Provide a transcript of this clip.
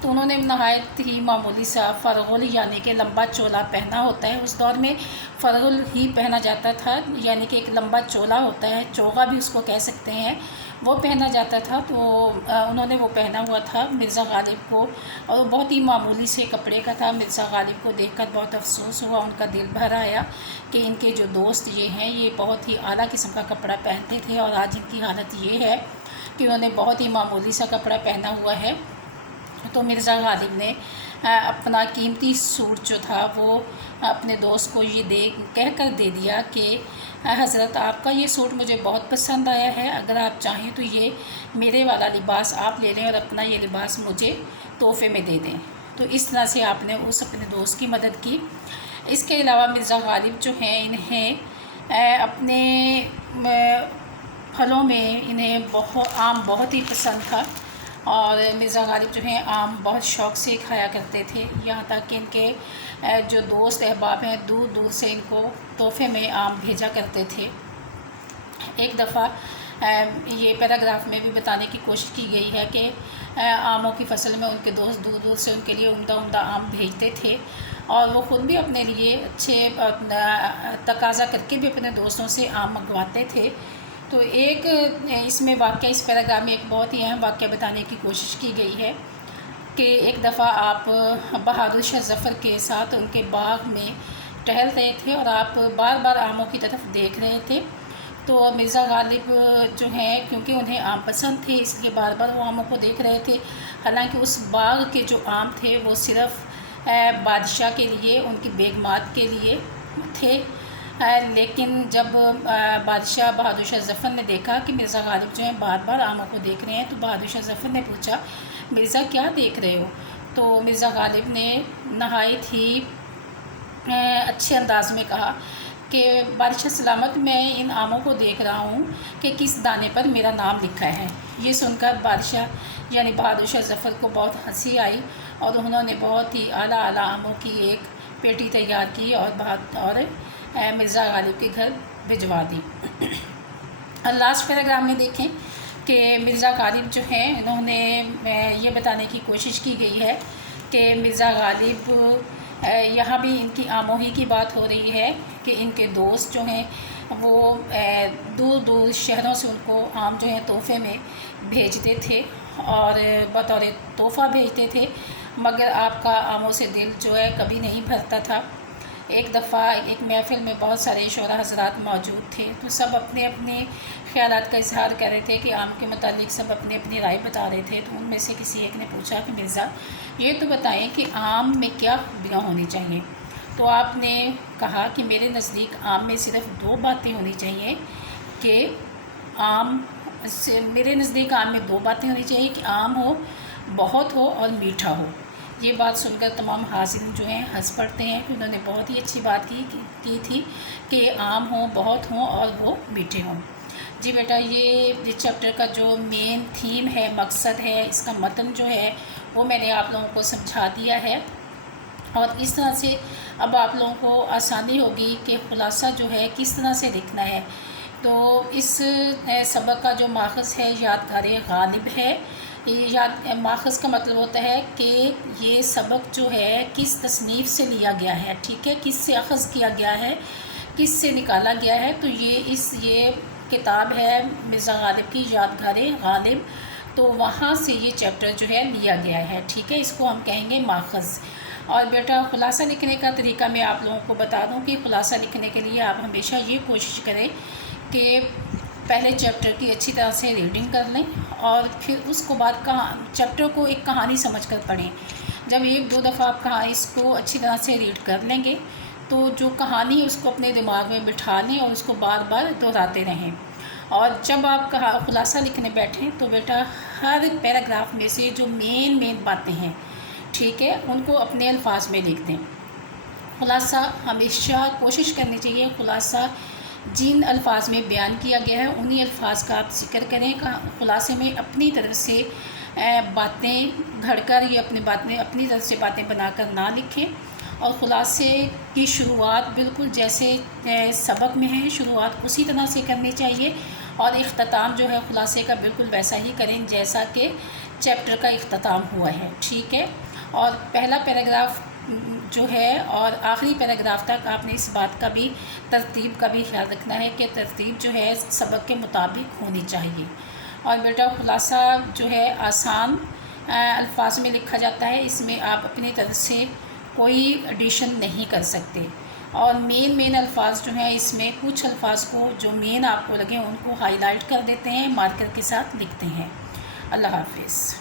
تو انہوں نے نہایت ہی معمولی سا فرغل یعنی کہ لمبا چولا پہنا ہوتا ہے۔ اس دور میں فرغل ہی پہنا جاتا تھا، یعنی کہ ایک لمبا چولا ہوتا ہے، چوغا بھی اس کو کہہ سکتے ہیں، وہ پہنا جاتا تھا۔ تو انہوں نے وہ پہنا ہوا تھا مرزا غالب کو، اور وہ بہت ہی معمولی سے کپڑے کا تھا۔ مرزا غالب کو دیکھ کر بہت افسوس ہوا، ان کا دل بھر آیا کہ ان کے جو دوست یہ ہیں یہ بہت ہی اعلیٰ قسم کا کپڑا پہنتے تھے، اور آج ان کی حالت یہ ہے کہ انہوں نے بہت ہی معمولی سا کپڑا پہنا ہوا ہے۔ تو مرزا غالب نے اپنا قیمتی سوٹ جو تھا وہ اپنے دوست کو یہ کہہ کر دے دیا کہ حضرت آپ کا یہ سوٹ مجھے بہت پسند آیا ہے، اگر آپ چاہیں تو یہ میرے والا لباس آپ لے لیں اور اپنا یہ لباس مجھے تحفے میں دے دیں۔ تو اس طرح سے آپ نے اس اپنے دوست کی مدد کی۔ اس کے علاوہ مرزا غالب جو ہیں انہیں اپنے پھلوں میں انہیں آم بہت ہی پسند تھا، اور مرزا غالب جو ہیں آم بہت شوق سے کھایا کرتے تھے، یہاں تک کہ ان کے جو دوست احباب ہیں دور دور سے ان کو تحفے میں آم بھیجا کرتے تھے۔ ایک دفعہ یہ پیراگراف میں بھی بتانے کی کوشش کی گئی ہے کہ آموں کی فصل میں ان کے دوست دور دور سے ان کے لیے عمدہ عمدہ آم بھیجتے تھے، اور وہ خود بھی اپنے لیے اچھے تقاضا کر کے بھی اپنے دوستوں سے آم منگواتے تھے۔ تو ایک اس میں واقعہ، اس پیراگراف میں ایک بہت ہی اہم واقعہ بتانے کی کوشش کی گئی ہے کہ ایک دفعہ آپ بہادر شاہ ظفر کے ساتھ ان کے باغ میں ٹہل رہے تھے، اور آپ بار بار آموں کی طرف دیکھ رہے تھے۔ تو مرزا غالب جو ہیں کیونکہ انہیں آم پسند تھے اس لیے بار بار وہ آموں کو دیکھ رہے تھے، حالانکہ اس باغ کے جو آم تھے وہ صرف بادشاہ کے لیے، ان کی بیگمات کے لیے تھے۔ لیکن جب بادشاہ بہادر شاہ ظفر نے دیکھا کہ مرزا غالب جو ہیں بار بار آموں کو دیکھ رہے ہیں، تو بہادر شاہ ظفر نے پوچھا مرزا کیا دیکھ رہے ہو؟ تو مرزا غالب نے نہایت ہی اچھے انداز میں کہا کہ بادشاہ سلامت، میں ان آموں کو دیکھ رہا ہوں کہ کس دانے پر میرا نام لکھا ہے۔ یہ سن کر بادشاہ یعنی بہادر شاہ ظفر کو بہت ہنسی آئی، اور انہوں نے بہت ہی اعلیٰ آموں کی ایک پیٹی تیار کی اور مرزا غالب کے گھر بھجوا دی۔ لاسٹ پیراگراف میں دیکھیں کہ مرزا غالب جو ہیں انہوں نے یہ بتانے کی کوشش کی گئی ہے کہ مرزا غالب یہاں بھی ان کی آموں ہی کی بات ہو رہی ہے کہ ان کے دوست جو ہیں وہ دور دور شہروں سے ان کو آم جو ہیں تحفے میں بھیجتے تھے، اور بطور تحفہ بھیجتے تھے، مگر آپ کا آموں سے دل جو ہے کبھی نہیں بھرتا تھا۔ ایک دفعہ ایک محفل میں بہت سارے شعراء حضرات موجود تھے، تو سب اپنے اپنے خیالات کا اظہار کر رہے تھے کہ آم کے متعلق سب اپنی اپنی رائے بتا رہے تھے۔ تو ان میں سے کسی ایک نے پوچھا کہ مرزا یہ تو بتائیں کہ آم میں کیا خوبیاں ہونی چاہیے؟ تو آپ نے کہا کہ میرے نزدیک آم میں صرف 2 باتیں ہونی چاہیے کہ میرے نزدیک آم میں 2 باتیں ہونی چاہیے کہ آم ہو، بہت ہو اور میٹھا ہو۔ یہ بات سن کر تمام حاضرین جو ہیں ہنس پڑتے ہیں کہ انہوں نے بہت ہی اچھی بات کی تھی کہ آم ہوں، بہت ہوں اور وہ میٹھے ہوں۔ جی بیٹا، یہ چیپٹر کا جو مین تھیم ہے، مقصد ہے، اس کا متن جو ہے وہ میں نے آپ لوگوں کو سمجھا دیا ہے، اور اس طرح سے اب آپ لوگوں کو آسانی ہوگی کہ خلاصہ جو ہے کس طرح سے لکھنا ہے۔ تو اس سبق کا جو ماخذ ہے یادگار غالب ہے۔ ماخذ کا مطلب ہوتا ہے کہ یہ سبق جو ہے کس تصنیف سے لیا گیا ہے، ٹھیک ہے، کس سے اخذ کیا گیا ہے، کس سے نکالا گیا ہے۔ تو یہ کتاب ہے مرزا غالب کی یادگار غالب، تو وہاں سے یہ چیپٹر جو ہے لیا گیا ہے، ٹھیک ہے، اس کو ہم کہیں گے ماخذ۔ اور بیٹا خلاصہ لکھنے کا طریقہ میں آپ لوگوں کو بتا دوں کہ خلاصہ لکھنے کے لیے آپ ہمیشہ یہ کوشش کریں کہ پہلے چیپٹر کی اچھی طرح سے ریڈنگ کر لیں، اور پھر اس کو بعد چیپٹر کو ایک کہانی سمجھ کر پڑھیں۔ جب 1-2 دفعہ آپ اس کو اچھی طرح سے ریڈ کر لیں گے تو جو کہانی ہے اس کو اپنے دماغ میں بٹھا لیں اور اس کو بار بار دہراتے رہیں، اور جب آپ خلاصہ لکھنے بیٹھیں تو بیٹا ہر پیراگراف میں سے جو مین باتیں ہیں، ٹھیک ہے، ان کو اپنے الفاظ میں لکھ دیں۔ خلاصہ ہمیشہ کوشش کرنی چاہیے خلاصہ جن الفاظ میں بیان کیا گیا ہے انہی الفاظ کا آپ ذکر کریں۔ خلاصے میں اپنی طرف سے باتیں گھڑ کر یا اپنی طرف سے باتیں بنا کر نہ لکھیں، اور خلاصے کی شروعات بالکل جیسے سبق میں ہے شروعات اسی طرح سے کرنی چاہیے، اور اختتام جو ہے خلاصے کا بالکل ویسا ہی کریں جیسا کہ چیپٹر کا اختتام ہوا ہے، ٹھیک ہے۔ اور پہلا پیراگراف جو ہے اور آخری پیراگراف تک آپ نے اس بات کا بھی ترتیب کا بھی خیال رکھنا ہے کہ ترتیب جو ہے سبق کے مطابق ہونی چاہیے۔ اور بیٹا خلاصہ جو ہے آسان الفاظ میں لکھا جاتا ہے، اس میں آپ اپنی طرف سے کوئی ایڈیشن نہیں کر سکتے۔ اور مین الفاظ جو ہیں اس میں کچھ الفاظ کو جو مین آپ کو لگیں ان کو ہائی لائٹ کر دیتے ہیں، مارکر کے ساتھ لکھتے ہیں۔ اللہ حافظ۔